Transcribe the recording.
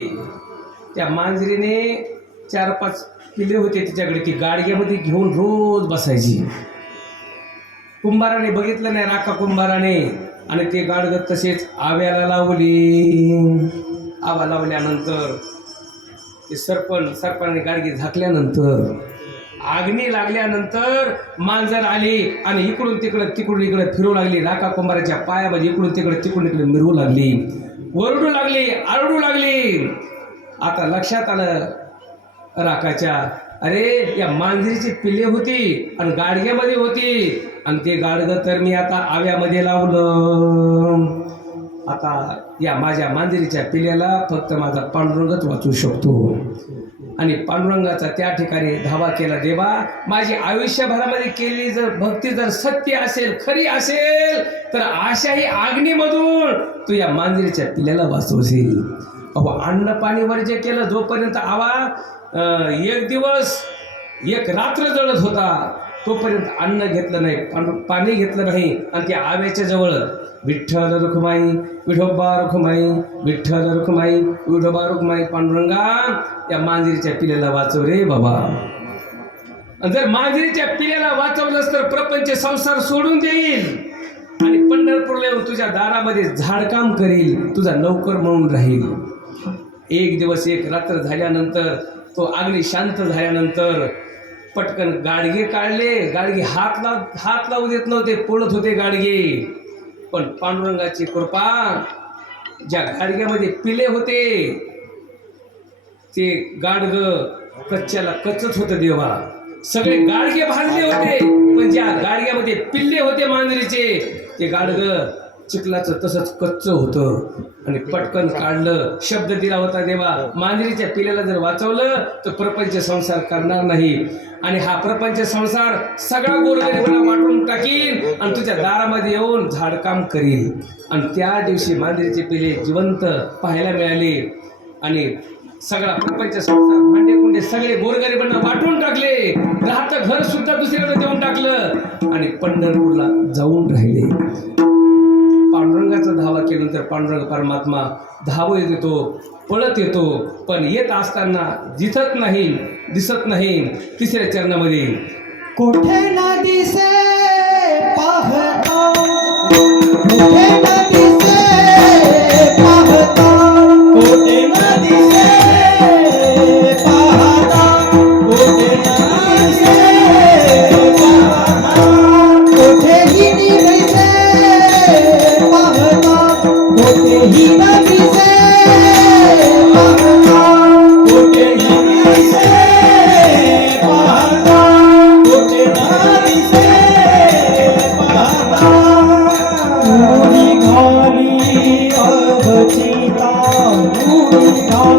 त्या मांजरीने 4-5 पिल्ले होते तिच्याकडे. ती गाडग्यामध्ये घेऊन रोज बसायची. कुंभाराने बघितलं नाही, राखा कुंभाराने, आणि ते गाडगं तसेच आव्याला लावली. आवा लावल्यानंतर ते सरपणाने गाडगी झाकल्यानंतर आग्नी लागल्यानंतर मांजर आली आणि इकडून तिकडे फिरू लागली. राखा कुंभाराच्या पायामध्ये इकडून तिकडे मिरवू लागली, ओरडू लागली, आरडू लागली. आता लक्षात आलं राखाच्या, अरे या मांजरीची पिल्ले होती आणि गाडग्यामध्ये होती, आणि ते गाडगं तर मी आता आव्यामध्ये लावलं. आता या माझ्या मांजरीच्या पिल्ल्याला फक्त माझा पांडुरंगच वाचू शकतो. आणि पांडुरंगाचा त्या ठिकाणी धावा केला. देवा, माझी आयुष्यभरामध्ये केलेली जर भक्ती जर सत्य असेल, खरी असेल, तर अशाही आग्नीमधून तू या मांजरीच्या पिल्ल्याला वाचवशील. अहो, अन्न पाणी वर्ज्य केलं. जोपर्यंत आवा 1 दिवस 1 रात्र जळत होता, तोपर्यंत अन्न घेतलं नाही, पाणी घेतलं नाही. आणि त्या आव्याच्या जवळ विठ्ठल रुक्माई विठोबा रुक्माई, विठ्ठल रुक्माई विठोबा रुक्माई, पांडुरंगा या मांजरीच्या पिल्ल्याला वाचव रे बाबा. आणि जर मांजरीच्या पिल्ल्याला वाचवलंस तर प्रपंच संसार सोडून देईल आणि पंढरपूरला येऊन तुझ्या दारामध्ये झाडकाम करील, तुझा नौकर म्हणून राहील. 1 दिवस 1 रात्र झाल्यानंतर तो अग्नी शांत झाल्यानंतर पटकन गाडगे काढले. गाडगे हात लावू देत नव्हते, पळत होते गाडगे. पण पांडुरंगाची कृपा, ज्या गाडग्यामध्ये पिले होते ते गाडग कच्च्याला कच्चच होतं. देवा, सगळे गाडगे भाजले होते, पण ज्या गाडग्यामध्ये पिल्ले होते मांजरीचे, ते गाडग चिखलाचं तसंच कच्च होतं. आणि पटकन काढलं. शब्द दिला होता, देवा, मांजरीच्या पिल्ल्याला जर वाचवलं तर प्रपंच संसार करणार नाही, आणि हा प्रपंच संसार सगळा गोरगरिबांना वाटून टाकीन आणि तुझ्या दारामध्ये येऊन झाडकाम करील. आणि त्या दिवशी मांजरीचे पिल्ले जिवंत पाहायला मिळाले. आणि सगळा प्रपंच संसार, भांडे कुंडे सगळे गोरगरिबांना वाटून टाकले. राहतं घर सुद्धा दुसरीकडे देऊन टाकलं आणि पंढरपूरला जाऊन राहिले. पांडुरंगाचा धावा केल्यानंतर पांडुरंग परमात्मा धावत येतो, पळत येतो, पण येत असताना दिसत नाही. 3ऱ्या चरणामध्ये कुठे न दिसे पाहता, कुठे न दिसे पाहता, कुठे न दिसे पाहता, कुठे न दिसे पाहता, कुठेही दिसे पाहता, कुठेही न दिसे पाहता, कुठेही दिसे पाहता, कुठे न दिसे पाहता. उडी घाली अवचिता, उडी घाली